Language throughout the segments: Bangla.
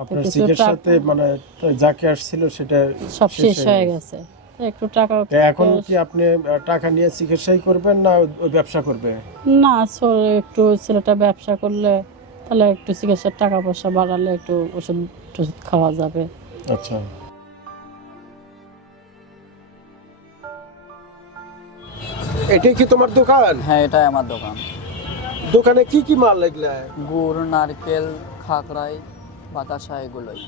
আপনার চিকিৎসাতে টাকা- মানে যাকে আসছিল সেটা সব শেষ হয়ে গেছে। একটু টাকা এখন কি আপনি টাকা নিয়ে চিকিৎসাই করবেন না ওই ব্যবসা করবে? না চলে একটু ছেলেটা ব্যবসা করলে তাহলে একটু চিকিৎসার টাকা পয়সা বাড়ালে একটু ওষুধ টষুধ খাওয়া যাবে। আচ্ছা। এটাই কি তোমার দোকান? হ্যাঁ এটাই আমার দোকান। দোকানে কি কি মাল লাগলে গুড় নারকেল খাকড়াই। বাতাসা এগুলোই।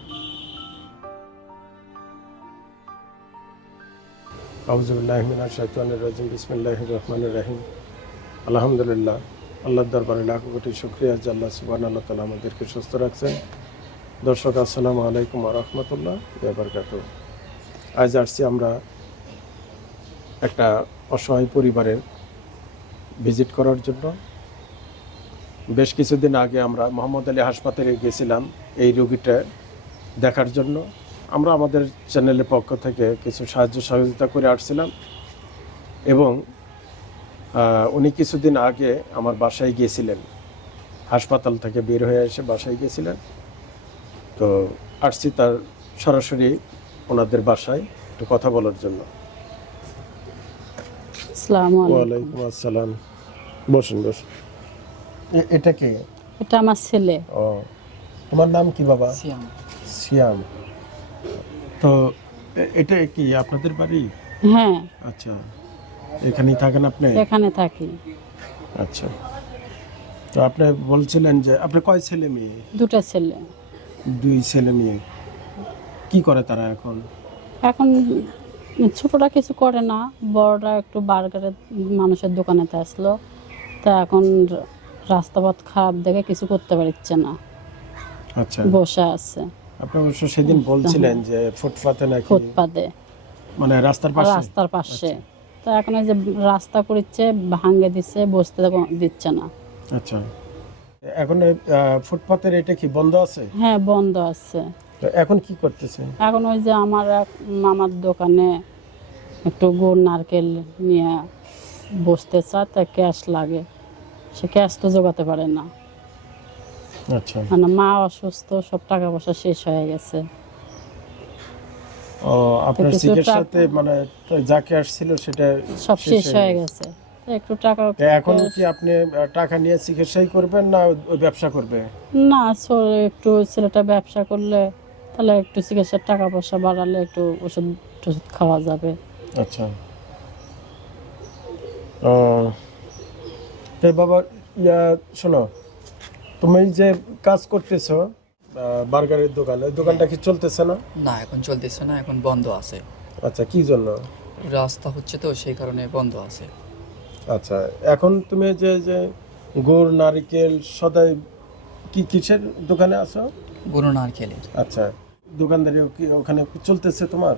আউজুবিল্লাহ মিনাশ শাইতানির রাজিম, বিসমিল্লাহির রহমানির রহিম। আলহামদুলিল্লাহ, আল্লাহর দরবারে লাখ কোটি শুকরিয়া যে আল্লাহ সুবহান আল্লাহ তাআলা আমাদেরকে সুস্থ রাখছেন। দর্শক, আসসালামু আলাইকুম ওয়া রাহমাতুল্লাহ ওয়া বারাকাতুহু। আজ আসছি আমরা একটা অসহায় পরিবারের ভিজিট করার জন্য। বেশ কিছুদিন আগে আমরা মোহাম্মদ আলী হাসপাতালে গেছিলাম এই রোগীটা দেখার জন্য। আমরা আমাদের চ্যানেলের পক্ষ থেকে কিছু সাহায্য সহযোগিতা করে আসছিলাম এবং উনি কিছুদিন আগে আমার বাসায় গিয়েছিলেন। হাসপাতাল থেকে বের হয়ে এসে বাসায় গিয়েছিলেন। তো আসছি তার সরাসরি ওনাদের বাসায় একটু কথা বলার জন্য। আসসালামু ওয়ালাইকুম আসসালাম। বসুন বসুন। এটা কে? এটা আমার ছেলে। ও তোমার নাম কি বাবা? সিয়াম। সিয়াম। তো এটা কি আপনাদের বাড়ি? হ্যাঁ। আচ্ছা। এখানেই থাকেন আপনি? এখানে থাকি। আচ্ছা। তো আপনি বলছিলেন যে আপনি কয় ছেলে মেয়ে? দুটো ছেলে। দুই ছেলে মেয়ে। কি করে তারা এখন? এখন ছোটটা কিছু করে না বড়টা একটু বার্গারের মানুষের দোকানেতে আসলো। তা এখন রাস্তাপথ খারাপ দেখে কিছু করতে পারছে না। আচ্ছা। বসে আছে। আপনি অবশ্য সেদিন বলছিলেন যে ফুটপাতে নাকি ফুটপাতে। মানে রাস্তার পাশে? রাস্তার পাশে। তা এখন যে রাস্তা করিচ্ছে ভাঙ্গে দিচ্ছে বসতে দিচ্ছে না। আচ্ছা। এখন ফুটপাতের এটা কি বন্ধ আছে? হ্যাঁ বন্ধ আছে। তো এখন কি করতেছে? এখন ওই যে আমার এক মামার দোকানে একটু গুড় নারকেল নিয়ে বসতে চায় তা ক্যাশ লাগে। সে ক্যাশ তো জোগাতে পারে না। আচ্ছা মানে মা অসুস্থ সব টাকা পয়সা শেষ হয়ে গেছে। ও আপনার চিকিৎসাতে টাকা- মানে যাকে আসছিল সেটা সব শেষ হয়ে গেছে। একটু টাকা এখন কি আপনি টাকা নিয়ে চিকিৎসাই করবেন না ওই ব্যবসা করবে? না একটু ছেলেটা ব্যবসা করলে তাহলে একটু চিকিৎসার টাকা পয়সা বাড়ালে একটু ওষুধ টষুধ খাওয়া যাবে। আচ্ছা। বাবা ইয়া শোনো। তুমি যে কাজ করতেছো বার্গারের দোকানে ওই দোকানটা কি চলতেছে না? না এখন চলতেছে না এখন বন্ধ আছে। আচ্ছা কি জন্য? রাস্তা হচ্ছে তো সেই কারণে বন্ধ আছে। আচ্ছা এখন তুমি যে যে গুড় নারিকেল সদাই কি কিসের দোকানে আছো? গুঁড়ো নারকেলের। আচ্ছা দোকানদারি কি ওখানে চলতেছে তোমার?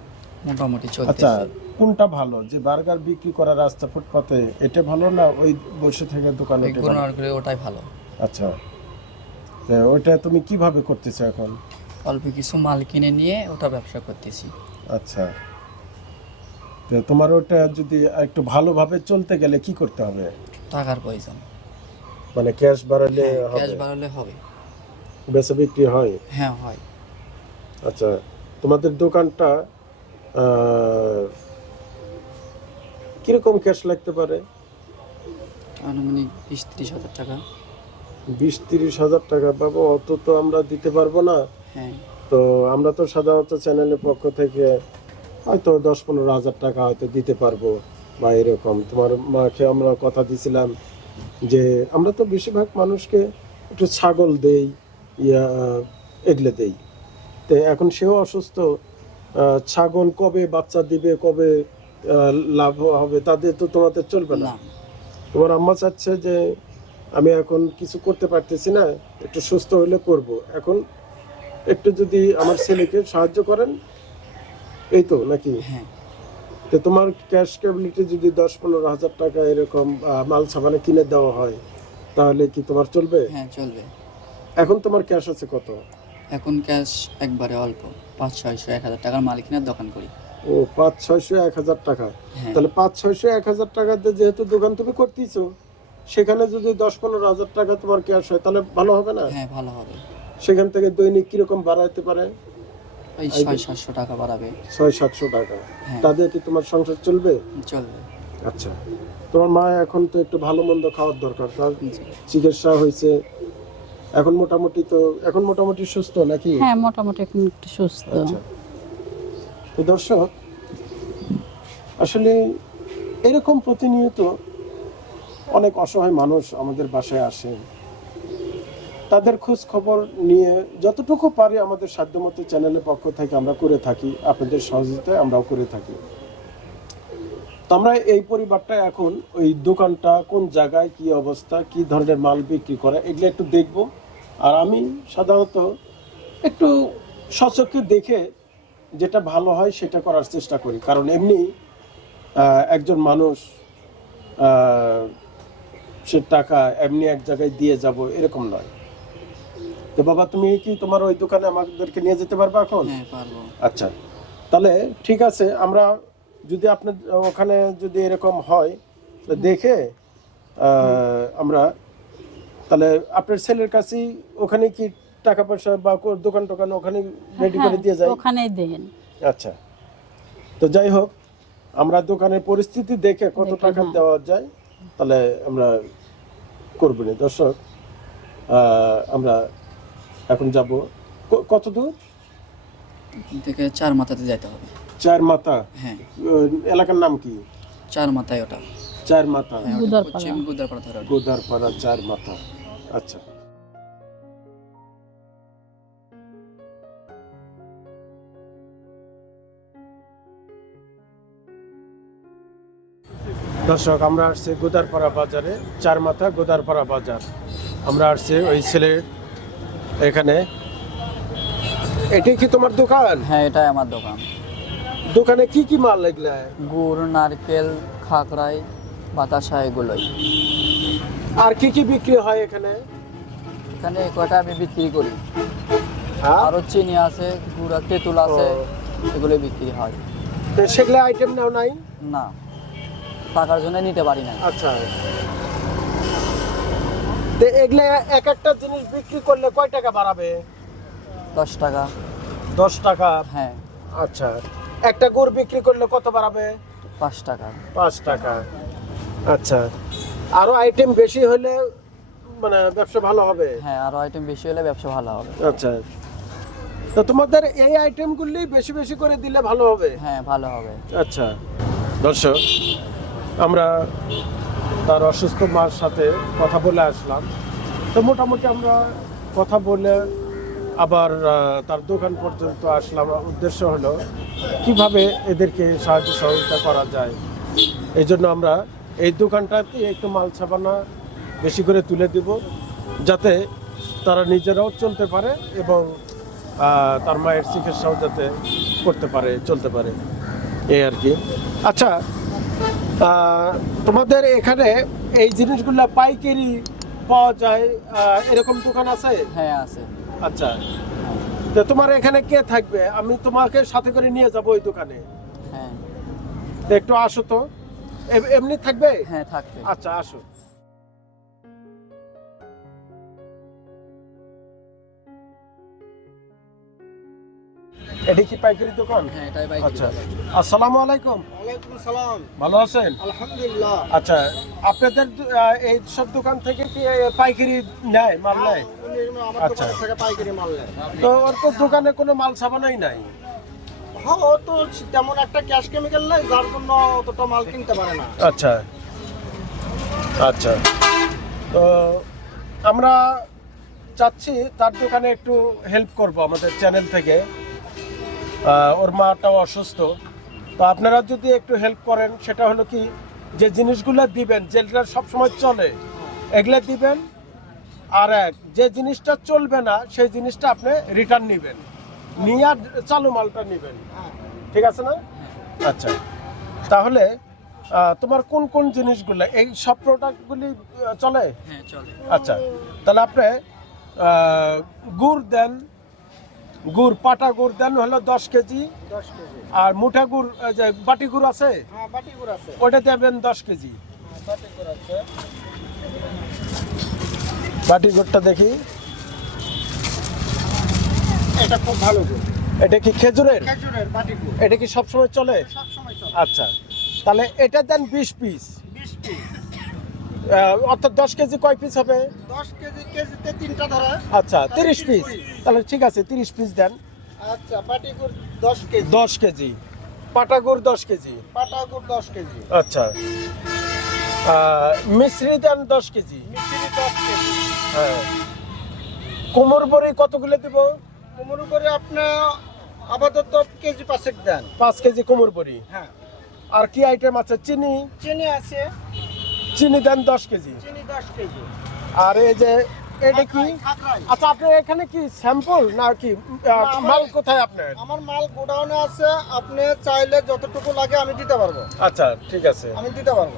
মোটামুটি আচ্ছা কোনটা ভালো? যে বার্গার বিক্রি করা রাস্তা ফুটপাতে এটা ভালো না ওই বসে থেকে দোকানে ওটা নারকেলের ওটাই ভালো। আচ্ছা তো ওইটা তুমি কীভাবে করতেছো এখন? অল্প কিছু মাল কিনে নিয়ে ওটা ব্যবসা করতেছি। আচ্ছা। তো তোমার ওটা যদি একটু ভালোভাবে চলতে গেলে কি করতে হবে? টাকার প্রয়োজন। মানে ক্যাশ বাড়ালে ক্যাশ হবে। বাড়ালে হবে। বেচা বিক্রি হয়? হ্যাঁ হয়। আচ্ছা তোমাদের দোকানটা কীরকম ক্যাশ লাগতে পারে? আনুমানিক বিশ ত্রিশ হাজার টাকা। বিশ তিরিশ হাজার টাকা পাবো অত তো আমরা দিতে পারব না। হ্যাঁ। তো আমরা তো সাধারণত চ্যানেলের পক্ষ থেকে হয়তো দশ পনেরো হাজার টাকা হয়তো দিতে পারব বা এরকম। তোমার মাকে আমরা কথা দিছিলাম যে আমরা তো বেশিরভাগ মানুষকে একটু ছাগল দেই ইয়া এগলে দেই। তো এখন সেও অসুস্থ ছাগল কবে বাচ্চা দিবে কবে লাভ হবে তাদের তো তোমাদের চলবে না। না। তোমার আম্মা চাচ্ছে যে আমি এখন কিছু করতে পারতেছি না একটু সুস্থ হলে করব। এখন একটু যদি আমার ছেলেকে সাহায্য করেন এই তো নাকি? হ্যাঁ। তো তোমার ক্যাশ ক্যাবিলিটি যদি দশ পনেরো হাজার টাকা এরকম মাল সামানে কিনে দেওয়া হয় তাহলে কি তোমার চলবে? হ্যাঁ চলবে। এখন তোমার ক্যাশ আছে কত? এখন ক্যাশ একবারে অল্প পাঁচ ছয়শো এক হাজার টাকার মাল কিনার দোকান করি। ও পাঁচ ছয়শো এক হাজার টাকা। হ্যাঁ। তাহলে পাঁচ ছয়শো এক হাজার টাকাতে যেহেতু দোকান তুমি করতেছো সেখানে যদি দশ পনেরো হাজার টাকা তোমার ক্যাশ হয় তাহলে ভালো হবে না? হ্যাঁ ভালো হবে। সেখান থেকে দৈনিক কীরকম বাড়াইতে পারে? ওই ছয় সাতশো টাকা বাড়াবে। ছয় সাতশো টাকা। হ্যাঁ। তাদের কি তোমার সংসার চলবে? চলবে। আচ্ছা। তোমার মা এখন তো একটু ভালো মন্দ খাওয়ার দরকার তার চিকিৎসা হয়েছে। এখন মোটামুটি তো এখন মোটামুটি সুস্থ নাকি? হ্যাঁ মোটামুটি এখন একটু সুস্থ। আচ্ছা। তো দর্শক আসলে এরকম প্রতিনিয়ত অনেক অসহায় মানুষ আমাদের বাসায় আসে। তাদের খোঁজ খবর নিয়ে যতটুকু পারি আমাদের সাধ্যমতো চ্যানেলের পক্ষ থেকে আমরা করে থাকি, আপনাদের সহযোগিতায় আমরাও করে থাকি। তো আমরা এই পরিবারটা এখন ওই দোকানটা কোন জায়গায়, কি অবস্থা, কি ধরনের মাল বিক্রি করে, এগুলো একটু দেখব। আর আমি সাধারণত একটু সচক্ষে দেখে যেটা ভালো হয় সেটা করার চেষ্টা করি। কারণ এমনি একজন মানুষ সে টাকা এমনি এক জায়গায় দিয়ে যাব এরকম নয়। তো বাবা তুমি কি তোমার ওই দোকানে আমাদেরকে নিয়ে যেতে পারবে এখন? হ্যাঁ আচ্ছা তাহলে ঠিক আছে আমরা যদি আপনার ওখানে যদি এরকম হয় তো দেখে আমরা তাহলে আপনার ছেলের কাছেই ওখানে কি টাকা পয়সা বা কো- দোকান টোকান ওখানে রেডি করে দিয়ে যায় হ্যাঁ, ওখানেই দেন। আচ্ছা তো যাই হোক আমরা দোকানের পরিস্থিতি দেখে কত টাকা হ্যাঁ। দেওয়া যায়। তাহলে আমরা করব না। দর্শক আমরা এখন যাব। কত দূর? থেকে চার মাথাতে যাইতে হবে। চার মাথা? হ্যাঁ। এলাকার নাম কি? চার মাথায় ওটা। চার মাথা। হ্যাঁ। গোদারপাড়া চার মাথা। আচ্ছা। দর্শক আমরা আসছি গোদারপাড়া বাজারে চার মাথা গোদারপাড়া বাজার। আমরা আসছি ওই ছেলের এখানে। এটি কি তোমার দোকান? হ্যাঁ এটাই আমার দোকান। দোকানে কি কি মাল এগুলা? গুড় নারকেল খাকড়াই বাতাসা এগুলোই। আর কি কি বিক্রি হয় এখানে? এখানে কটা আমি বিক্রি করি? হ্যাঁ? আরও চিনি আছে গুড় তেঁতুল আছে এগুলো বিক্রি হয়। সেগুলো আইটেম নাও নাই? না। টাকার জন্য নিতে পারি না। আচ্ছা। তো এগুলা এক একটা জিনিস বিক্রি করলে কয় টাকা বাড়াবে? দশ টাকা। দশ টাকা? হ্যাঁ। আচ্ছা। একটা গুড় বিক্রি করলে কত বাড়াবে? পাঁচ টাকা। পাঁচ টাকা। আচ্ছা। আরও আইটেম বেশি হলে মানে ব্যবসা ভালো হবে? হ্যাঁ আরও আইটেম বেশি হলে ব্যবসা ভালো হবে। আচ্ছা। তো তোমাদের এই আইটেমগুলি বেশি বেশি করে দিলে ভালো হবে? হ্যাঁ ভালো হবে। আচ্ছা। দর্শক আমরা তার অসুস্থ মার সাথে কথা বলে আসলাম। তো মোটামুটি আমরা কথা বলে আবার তার দোকান পর্যন্ত আসলাম। উদ্দেশ্য হলো কীভাবে এদেরকে সাহায্য সহযোগিতা করা যায়। এই জন্য আমরা এই দোকানটাতে একটু মাল ছাপানা বেশি করে তুলে দিব, যাতে তারা নিজেরাও চলতে পারে এবং তার মায়ের চিকিৎসাও যাতে করতে পারে, চলতে পারে। এই আর কি। আচ্ছা তোমাদের এখানে এই জিনিসগুলো পাইকারি পাওয়া যায় এরকম দোকান আছে? হ্যাঁ আছে। আচ্ছা। তো তোমার এখানে কে থাকবে? আমি তোমাকে সাথে করে নিয়ে যাব ওই দোকানে। হ্যাঁ। তো একটু আসো তো। এম- এমনি থাকবে? হ্যাঁ থাকবে। আচ্ছা আসো। এটা কি পাইকারি দোকান? হ্যাঁ এটাই আচ্ছা। আসসালামু আলাইকুম। ওয়ালাইকুম সালাম। ভালো আছেন? আলহামদুলিল্লাহ। আচ্ছা আপনাদের এই সব দোকান থেকে কি পাইকারি নেয় মাল নেয়? আমার আচ্ছা। পাইকারি মাল নেয়। তো ওর তো দোকানে কোনো মাল সাবানাই নাই? হ্যাঁ ও তো তেমন একটা ক্যাশ কেমিক্যাল নাই যার জন্য অতটা মাল কিনতে পারে না। আচ্ছা। আচ্ছা। তো আমরা চাচ্ছি তার দোকানে একটু হেল্প করব আমাদের চ্যানেল থেকে। ওর মাটাও অসুস্থ। তো আপনারা যদি একটু হেল্প করেন সেটা হলো কি যে জিনিসগুলো দিবেন যেটা সবসময় চলে এগুলো দিবেন আর এক যে জিনিসটা চলবে না সেই জিনিসটা আপনি রিটার্ন নেবেন। নিয়ে আর চালু মালটা নেবেন। ঠিক আছে না? আচ্ছা। তাহলে তোমার কোন কোন জিনিসগুলো এই সব প্রোডাক্টগুলি চলে? হ্যাঁ চলে। আচ্ছা। তাহলে আপনি গুড় দেন গুড় পাটা গুড় দেন হলো দশ কেজি। আর মুঠা গুড় বাটি গুড় আছে? হ্যাঁ ওটা দেবেন দশ কেজি। হ্যাঁ, বাটি গুড় গুড়টা দেখি। এটা খুব ভালো এটা কি খেজুরের? এটা কি সবসময় চলে। আচ্ছা তাহলে এটা দেন বিশ পিস। বিশ পিস। অর্থাৎ দশ কেজি কয় পিস হবে? দশ কেজি কেজিতে তিনটা ধরা। আচ্ছা তিরিশ পিস তাহলে ঠিক আছে তিরিশ পিস দেন। আচ্ছা বাটি দশ কেজি। দশ কেজি। পাটা গুড় দশ কেজি। পাটাগুড় দশ কেজি। আচ্ছা। মিশ্রি দেন দশ কেজি। মিষ্টি দশ কেজি। হ্যাঁ। কোমর বড়ি কতগুলো দিব? কুমড়ো করে আপনার আপাতত কেজি পাঁচেক দেন। পাঁচ কেজি কোমর বড়ি। হ্যাঁ। আর কি আইটেম আছে? চিনি? চিনি আছে। চিনি দেন দশ কেজি। চিনি দশ কেজি। আর এই যে এটা কি? আচ্ছা আপনার এখানে কি স্যাম্পল না কি মাল কোথায় আপনার? আমার মাল গোডাউনে আছে আপনি চাইলে যতটুকু লাগে আমি দিতে পারব। আচ্ছা ঠিক আছে। আমি দিতে পারব।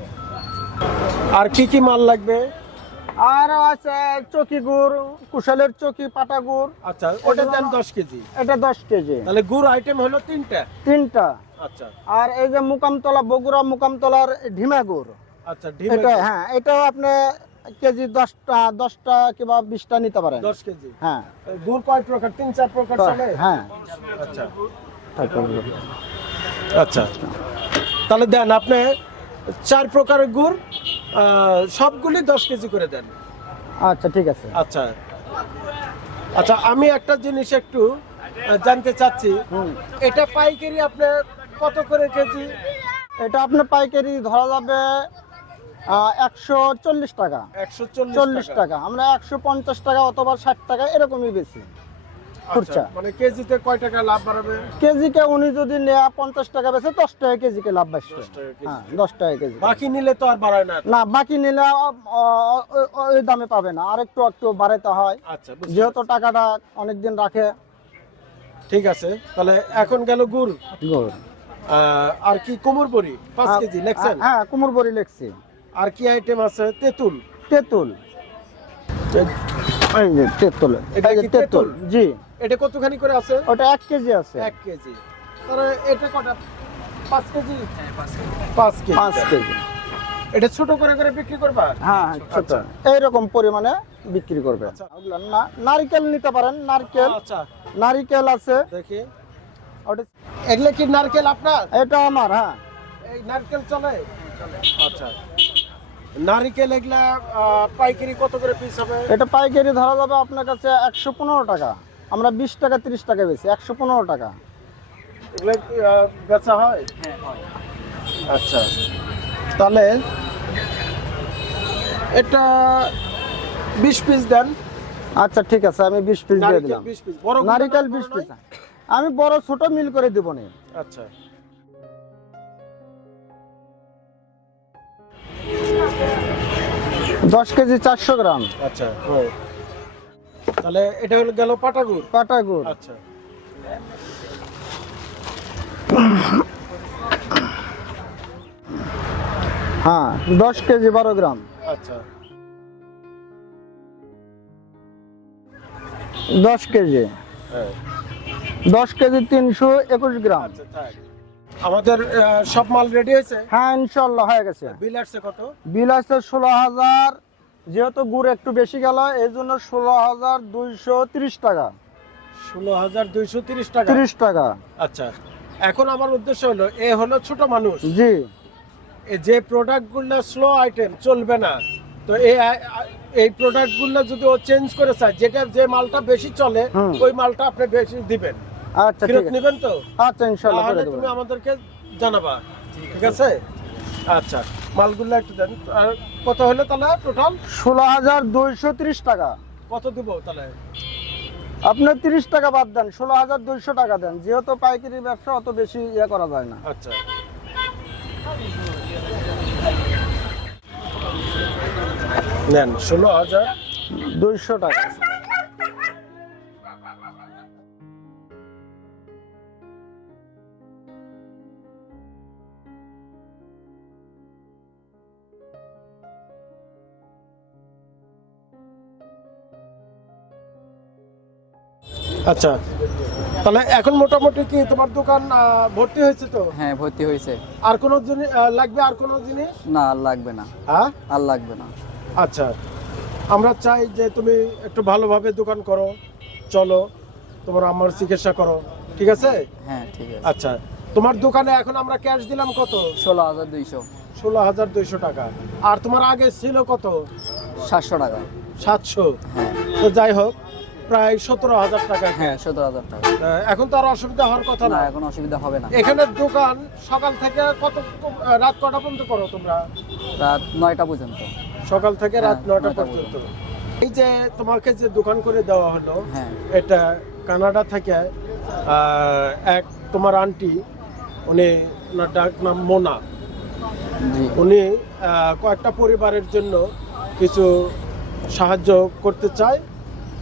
আর কি কি মাল লাগবে? আর আছে চকি গুড় কুশালের চকি পাটা গুড়। আচ্ছা ওটা দেন দশ কেজি। এটা দশ কেজি। তাহলে গুড় আইটেম হলো তিনটা। তিনটা। আচ্ছা। আর এই যে মুকামতলা বগুড়া মুকামতলার ঢিমা গুড়। আচ্ছা এটা হ্যাঁ এটাও আপনি কেজি দশটা দশটা কিংবা বিশটা নিতে পারেন। দশ কেজি? হ্যাঁ। গুড় কয় প্রকার? তিন চার প্রকার চলে? হ্যাঁ। আচ্ছা। আচ্ছা। তাহলে দেন আপনি চার প্রকারের গুড় সবগুলি দশ কেজি করে দেন। আচ্ছা ঠিক আছে। আচ্ছা। আচ্ছা আমি একটা জিনিস একটু জানতে চাচ্ছি। এটা পাইকারি আপনার কত করে কেজি? এটা আপনার পাইকারি ধরা যাবে একশো চল্লিশ টাকা। চল্লিশ টাকা। আমরা একশো পঞ্চাশ টাকা অথবা ষাট টাকা এরকমই বেশি খুচরা। মানে কেজিতে কয় টাকা লাভ বাড়াবে? কেজিকে উনি যদি নেয়া পঞ্চাশ টাকা বেছে দশ টাকা কেজিকে লাভ কেজি। হ্যাঁ দশ টাকা কেজি। বাকি নিলে তো আর বাড়ায় না। না বাকি নিলে ওই দামে পাবে না। আর একটু একটু বাড়াতে হয়। আচ্ছা যেহেতু টাকাটা অনেক দিন রাখে। ঠিক আছে তাহলে এখন গেল গুড়। গুড়। আর কি কোমর বড়ি পাঁচ কেজি লেখছেন হ্যাঁ কুমুর বড়ি লিখছি। আর কি আইটেম আছে? তেঁতুল। তেঁতুল। এই যে তেঁতুল। এটা কি তেঁতুল? জি। এটা কতখানি করে আছে? ওটা এক কেজি আছে। এক কেজি। তাহলে এটা কটা? পাঁচ কেজি? পাঁচ কেজি। পাঁচ কেজি। এটা ছোট করে করে বিক্রি করবা? হ্যাঁ হ্যাঁ, ছোট। আচ্ছা। এইরকম পরিমাণে বিক্রি করবে। আচ্ছা। না- নারকেল নিতে পারেন নারকেল। আচ্ছা। নারকেল আছে। দেখি। ওটা এগুলো কি নারকেল আপনার? এটা আমার হ্যাঁ। এই নারকেল চলে। আচ্ছা। নারকেল এগুলা পাইকারি কত করে পিস হবে? এটা পাইকারি ধরা যাবে আপনার কাছে একশো পনেরো টাকা। আমরা বিশ টাকা তিরিশ টাকা বেশি একশো পনেরো টাকা। এগুলো বেচা হয়? হ্যাঁ আচ্ছা। তাহলে এটা বিশ পিস দেন। আচ্ছা ঠিক আছে আমি বিশ পিস দিয়ে দিলাম। বিশ পিস বড় নারিকেল বিশ পিস আমি বড় ছোট মিল করে দিব নি। আচ্ছা। দশ কেজি চারশো গ্রাম। আচ্ছা তাহলে এটা হলো গেল পাটাগুড়? পাটা গুড় আচ্ছা। হ্যাঁ দশ কেজি বারো গ্রাম। আচ্ছা। দশ কেজি। হ্যাঁ। দশ কেজি তিনশো একুশ গ্রাম। আচ্ছা। আমাদের সব মাল রেডি হয়েছে? হ্যাঁ ইনশাল্লাহ হয়ে গেছে। বিল আসছে কত? বিল আছে ষোলো হাজার যেহেতু গুড় একটু বেশি গেল এই জন্য ষোলো হাজার দুইশো তিরিশ টাকা। ষোলো হাজার দুইশো তিরিশ টাকা? তিরিশ টাকা। আচ্ছা এখন আমার উদ্দেশ্য হলো এ হলো ছোট মানুষ। জি। যে প্রোডাক্টগুলো স্লো আইটেম চলবে না তো এই এই প্রোডাক্টগুলো যদি ও চেঞ্জ করে চায় যেটা যে মালটা বেশি চলে ওই মালটা আপনি বেশি দিবেন। আচ্ছা ঠিক ফেরত নেবেন তো? আচ্ছা ইনশাল্লাহ তাহলে তুমি আমাদেরকে জানাবা। ঠিক আছে। আচ্ছা মালগুলো একটু দেন। আর কত হলো তাহলে টোটাল ষোলো হাজার দুইশো তিরিশ টাকা। কত দিব তাহলে? আপনি তিরিশ টাকা বাদ দেন ষোলো হাজার দুইশো টাকা দেন। যেহেতু পাইকারি ব্যবসা অত বেশি ইয়ে করা যায় না। আচ্ছা। নেন ষোলো হাজার দুইশো টাকা। আচ্ছা। তাহলে এখন মোটামুটি কি তোমার দোকান ভর্তি হয়েছে তো? হ্যাঁ ভর্তি হয়েছে। আর কোনো জিনিস লাগবে আর কোনো জিনিস? না আর লাগবে না। হ্যাঁ? আর লাগবে না। আচ্ছা। আমরা চাই যে তুমি একটু ভালোভাবে দোকান করো চলো তোমার আমার চিকিৎসা করো। ঠিক আছে? হ্যাঁ ঠিক আছে। আচ্ছা। তোমার দোকানে এখন আমরা ক্যাশ দিলাম কত? ষোলো হাজার দুইশো। ষোলো হাজার দুইশো টাকা। আর তোমার আগে ছিল কত? সাতশো টাকা। সাতশো। হ্যাঁ। তো যাই হোক প্রায় সতেরো হাজার টাকা। হ্যাঁ সতেরো হাজার টাকা। এখন তো আর অসুবিধা হওয়ার কথা না এখন অসুবিধা হবে না। এখানে দোকান সকাল থেকে কত রাত কটা পর্যন্ত করো তোমরা? রাত নয়টা পর্যন্ত। সকাল থেকে রাত হ্যাঁ, নয়টা নয়টা পর্যন্ত। এই যে তোমাকে যে দোকান করে দেওয়া হলো হ্যাঁ। এটা কানাডা থেকে এক তোমার আন্টি উনি ওনার ডাক নাম মোনা। উনি কয়েকটা পরিবারের জন্য কিছু সাহায্য করতে চায়।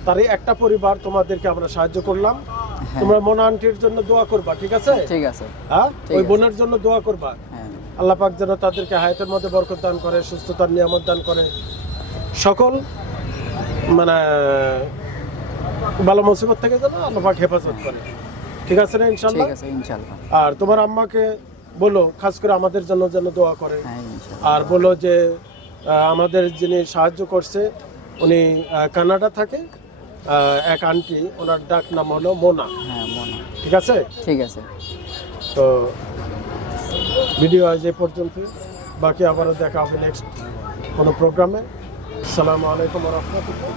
তারই একটা পরিবার তোমাদেরকে আমরা সাহায্য করলাম। হ্যাঁ। তোমরা মোনা আন্টির জন্য দোয়া করবা ঠিক আছে? ঠিক আছে। হ্যাঁ? ওই বোনের জন্য দোয়া করবা। হ্যাঁ। আল্লাহ পাক যেন তাদেরকে হায়াতের মধ্যে বরকত দান করে সুস্থতার নিয়ামত দান করে। সকল মানে ভালো মুসিবত থেকে যেন আল্লাহ পাক হেফাজত করে। ঠিক আছে না ইনশাল্লাহ ঠিক আছে ইনশাল্লাহ আর তোমার আম্মাকে বলো খাস করে আমাদের জন্য যেন দোয়া করে। হ্যাঁ আর বলো যে আমাদের যিনি সাহায্য করছে উনি কানাডা থাকে। এক আন্টি ওনার ডাক নাম হলো মোনা। হ্যাঁ মনে। ঠিক আছে? ঠিক আছে। তো ভিডিও আজ এ পর্যন্ত। বাকি আবারও দেখা হবে নেক্সট কোনো প্রোগ্রামে সালামু আলাইকুম রহমতুল্লাহ।